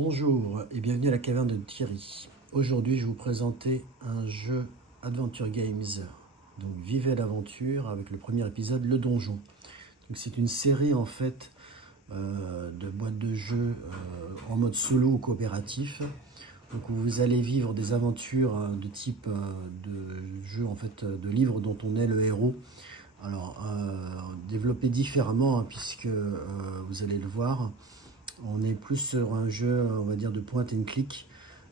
Bonjour et bienvenue à la caverne de Thierry. Aujourd'hui, je vais vous présenter un jeu Adventure Games. Donc, vivez l'aventure avec le premier épisode, Le Donjon. Donc, c'est une série en fait de boîtes de jeux en mode solo ou coopératif. Donc, vous allez vivre des aventures de type de jeu en fait de livres dont on est le héros. Alors, développé différemment puisque vous allez le voir. On est plus sur un jeu, on va dire, de point and click,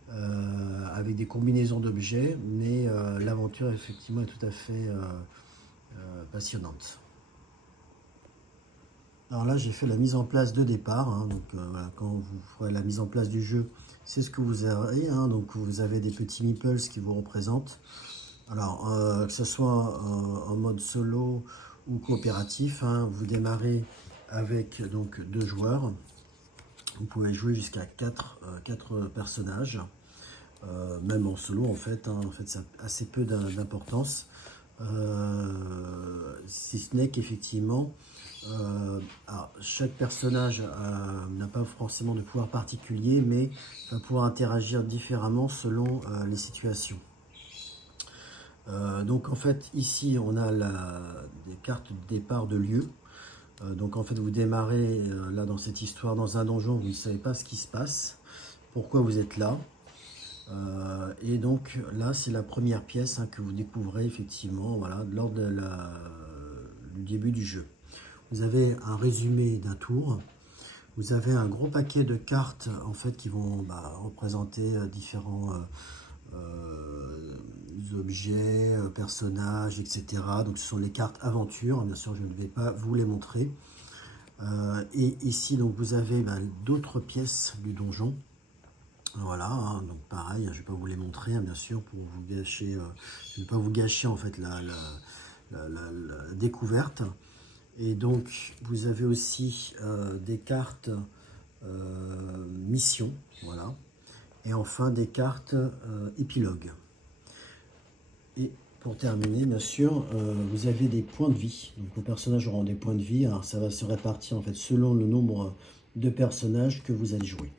avec des combinaisons d'objets, mais l'aventure, effectivement, est tout à fait passionnante. Alors là, j'ai fait la mise en place de départ, donc voilà, quand vous ferez la mise en place du jeu, c'est ce que vous aurez, donc vous avez des petits meeples qui vous représentent. Alors, que ce soit en mode solo ou coopératif, vous démarrez avec donc 2 joueurs. Vous pouvez jouer jusqu'à 4 personnages, même en solo en fait, ça a assez peu d'importance, si ce n'est qu'effectivement, chaque personnage n'a pas forcément de pouvoir particulier, mais va pouvoir interagir différemment selon les situations. Donc en fait, ici on a des cartes de départ de lieu. Donc en fait vous démarrez là dans cette histoire dans un donjon, vous ne savez pas ce qui se passe, pourquoi vous êtes là. Et donc là c'est la première pièce que vous découvrez effectivement lors du début du jeu. Vous avez un résumé d'un tour, vous avez un gros paquet de cartes en fait qui vont représenter différents objets, personnages, etc. Donc ce sont les cartes aventure, bien sûr je ne vais pas vous les montrer. Et ici donc vous avez d'autres pièces du donjon. Voilà, donc pareil, je ne vais pas vous les montrer, bien sûr, pour vous gâcher, je ne vais pas vous gâcher en fait la découverte. Et donc vous avez aussi des cartes mission, voilà. Et enfin des cartes épilogue. Et pour terminer, bien sûr, vous avez des points de vie. Donc vos personnages auront des points de vie. Alors ça va se répartir en fait selon le nombre de personnages que vous allez jouer.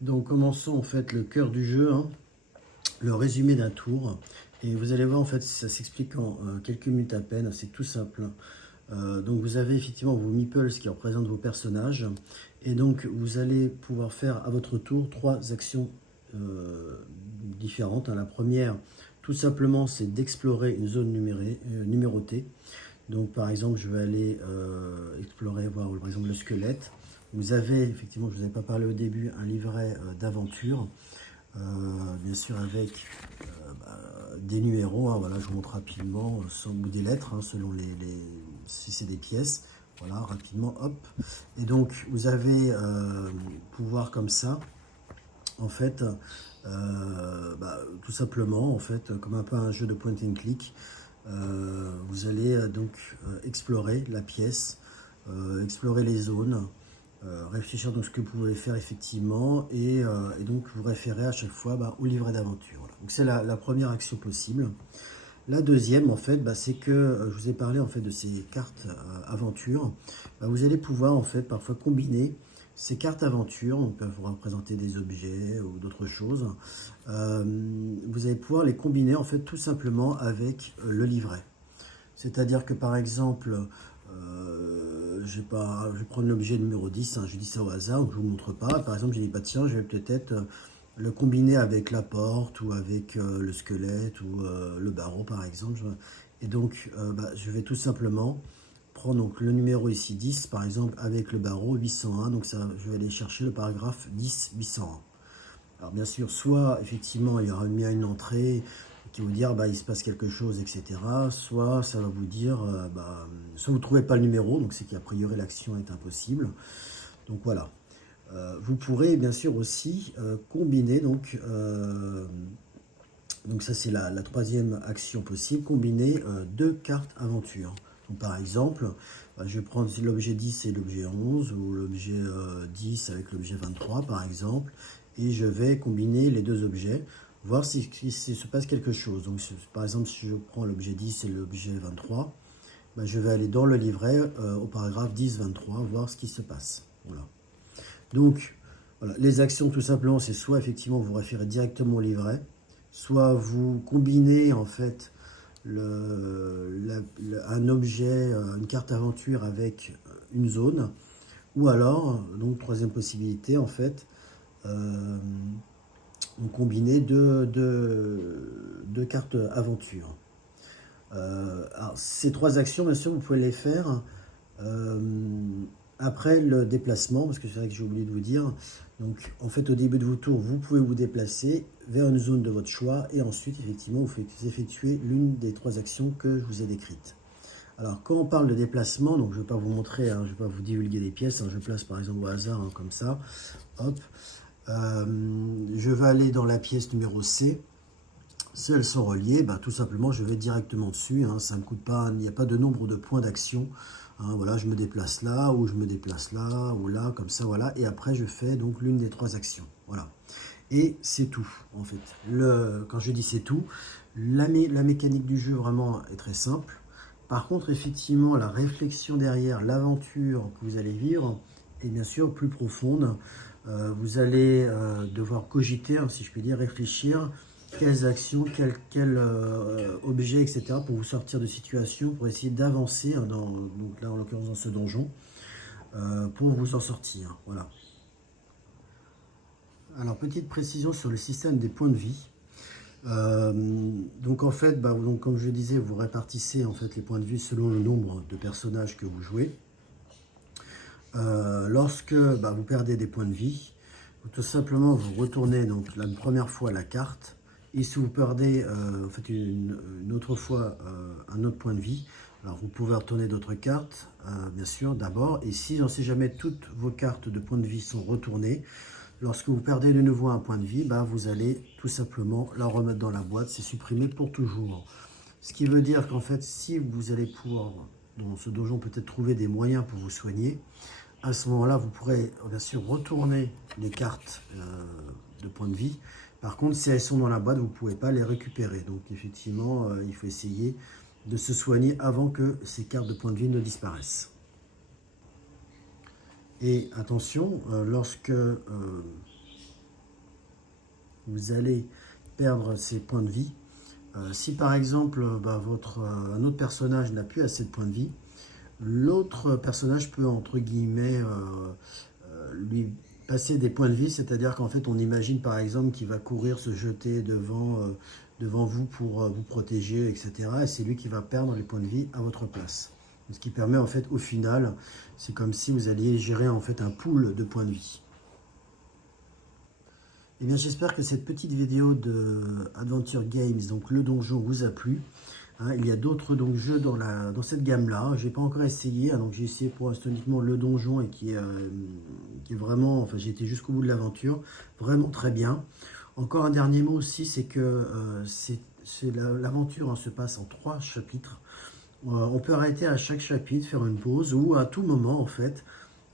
Donc commençons en fait le cœur du jeu, le résumé d'un tour. Et vous allez voir en fait ça s'explique en quelques minutes à peine, c'est tout simple. Donc vous avez effectivement vos meeples qui représentent vos personnages. Et donc vous allez pouvoir faire à votre tour 3 actions différentes. La première, tout simplement, c'est d'explorer une zone numérotée. Donc par exemple, je vais aller explorer, voir par exemple le squelette. Vous avez, effectivement, je ne vous avais pas parlé au début, un livret d'aventure, bien sûr avec des numéros, voilà, je vous montre rapidement, ou des lettres, selon si c'est des pièces, voilà, rapidement, hop. Et donc, vous avez pouvoir comme ça, en fait, tout simplement, en fait, comme un peu un jeu de point and click, vous allez donc explorer la pièce, explorer les zones, réfléchir dans ce que vous pouvez faire effectivement, et donc vous référez à chaque fois au livret d'aventure. Voilà. Donc c'est la première action possible. La deuxième, en fait, c'est que je vous ai parlé en fait de ces cartes aventure. Vous allez pouvoir en fait parfois combiner ces cartes aventure, on peut vous représenter des objets ou d'autres choses. Vous allez pouvoir les combiner en fait tout simplement avec le livret. C'est-à-dire que par exemple, je vais prendre l'objet numéro 10, je dis ça au hasard, donc je ne vous montre pas. Par exemple, j'ai dit, tiens, je vais peut-être le combiner avec la porte ou avec le squelette ou le barreau, par exemple. Et donc, je vais tout simplement prendre donc, le numéro ici 10, par exemple, avec le barreau 801. Donc, ça, je vais aller chercher le paragraphe 10 801. Alors, bien sûr, soit, effectivement, il y aura mis une entrée qui va vous dire il se passe quelque chose, etc. Soit ça va vous dire, soit vous ne trouvez pas le numéro, donc c'est qu'a priori l'action est impossible. Donc voilà. Vous pourrez bien sûr aussi combiner, donc ça c'est la troisième action possible, combiner 2 cartes aventure. Donc par exemple, je vais prendre l'objet 10 et l'objet 11, ou l'objet 10 avec l'objet 23 par exemple, et je vais combiner les 2 objets, voir si se passe quelque chose. Donc par exemple, si je prends l'objet 10 et l'objet 23, je vais aller dans le livret au paragraphe 10-23, voir ce qui se passe. Voilà. Donc, voilà, les actions tout simplement, c'est soit effectivement vous référez directement au livret, soit vous combinez en fait un objet, une carte aventure avec une zone, ou alors, donc troisième possibilité en fait, vous combinez deux cartes aventure. Alors, ces trois actions, bien sûr, vous pouvez les faire après le déplacement, parce que c'est vrai que j'ai oublié de vous dire. Donc, en fait, au début de vos tours, vous pouvez vous déplacer vers une zone de votre choix et ensuite, effectivement, vous effectuez l'une des trois actions que je vous ai décrites. Alors, quand on parle de déplacement, donc je ne vais pas vous montrer, hein, je ne vais pas vous divulguer les pièces, hein, je place par exemple au hasard, hein, comme ça, hop. Je vais aller dans la pièce numéro C. Si elles sont reliées, bah, tout simplement, je vais directement dessus. Hein, ça me coûte pas, il n'y a pas de nombre de points d'action. Hein, voilà, je me déplace là, ou je me déplace là, ou là, comme ça, voilà. Et après, je fais donc l'une des trois actions. Voilà. Et c'est tout, en fait. Quand je dis c'est tout, la mécanique du jeu vraiment est très simple. Par contre, effectivement, la réflexion derrière, l'aventure que vous allez vivre est bien sûr plus profonde. Vous allez devoir cogiter, hein, si je puis dire, réfléchir quelles actions, quel objet, etc. pour vous sortir de situation, pour essayer d'avancer, hein, donc là en l'occurrence dans ce donjon, pour vous en sortir. Voilà. Alors petite précision sur le système des points de vie. Donc en fait, donc, comme je le disais, vous répartissez en fait les points de vie selon le nombre de personnages que vous jouez. Lorsque vous perdez des points de vie, tout simplement vous retournez donc la première fois la carte. Et si vous perdez en fait une autre fois un autre point de vie, alors vous pouvez retourner d'autres cartes, bien sûr, d'abord. Et si on ne sait jamais toutes vos cartes de points de vie sont retournées, lorsque vous perdez de nouveau un point de vie, vous allez tout simplement la remettre dans la boîte, c'est supprimé pour toujours. Ce qui veut dire qu'en fait, si vous allez pouvoir, dans ce donjon, peut-être trouver des moyens pour vous soigner, à ce moment-là, vous pourrez bien sûr retourner les cartes de points de vie. Par contre, si elles sont dans la boîte, vous ne pouvez pas les récupérer. Donc effectivement, il faut essayer de se soigner avant que ces cartes de points de vie ne disparaissent. Et attention, lorsque vous allez perdre ces points de vie, si par exemple un autre personnage n'a plus assez de points de vie, l'autre personnage peut entre guillemets lui passer des points de vie, c'est-à-dire qu'en fait on imagine par exemple qu'il va courir, se jeter devant vous pour vous protéger, etc. Et c'est lui qui va perdre les points de vie à votre place. Ce qui permet en fait au final, c'est comme si vous alliez gérer en fait un pool de points de vie. Eh bien j'espère que cette petite vidéo de Adventure Games, donc le donjon, vous a plu. Hein, il y a d'autres jeux dans cette gamme-là. Je n'ai pas encore essayé. Hein, donc j'ai essayé pour l'instant uniquement le donjon et qui est vraiment... Enfin, j'ai été jusqu'au bout de l'aventure. Vraiment très bien. Encore un dernier mot aussi, c'est que l'aventure se passe en 3 chapitres. On peut arrêter à chaque chapitre, faire une pause ou à tout moment en fait.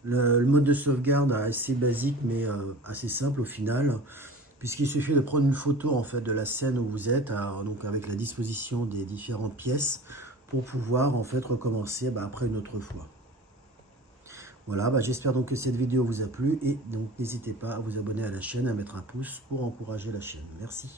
Le mode de sauvegarde est assez basique mais assez simple au final. Puisqu'il suffit de prendre une photo en fait de la scène où vous êtes, donc avec la disposition des différentes pièces, pour pouvoir en fait recommencer après une autre fois. Voilà, j'espère donc que cette vidéo vous a plu et donc n'hésitez pas à vous abonner à la chaîne, à mettre un pouce pour encourager la chaîne. Merci.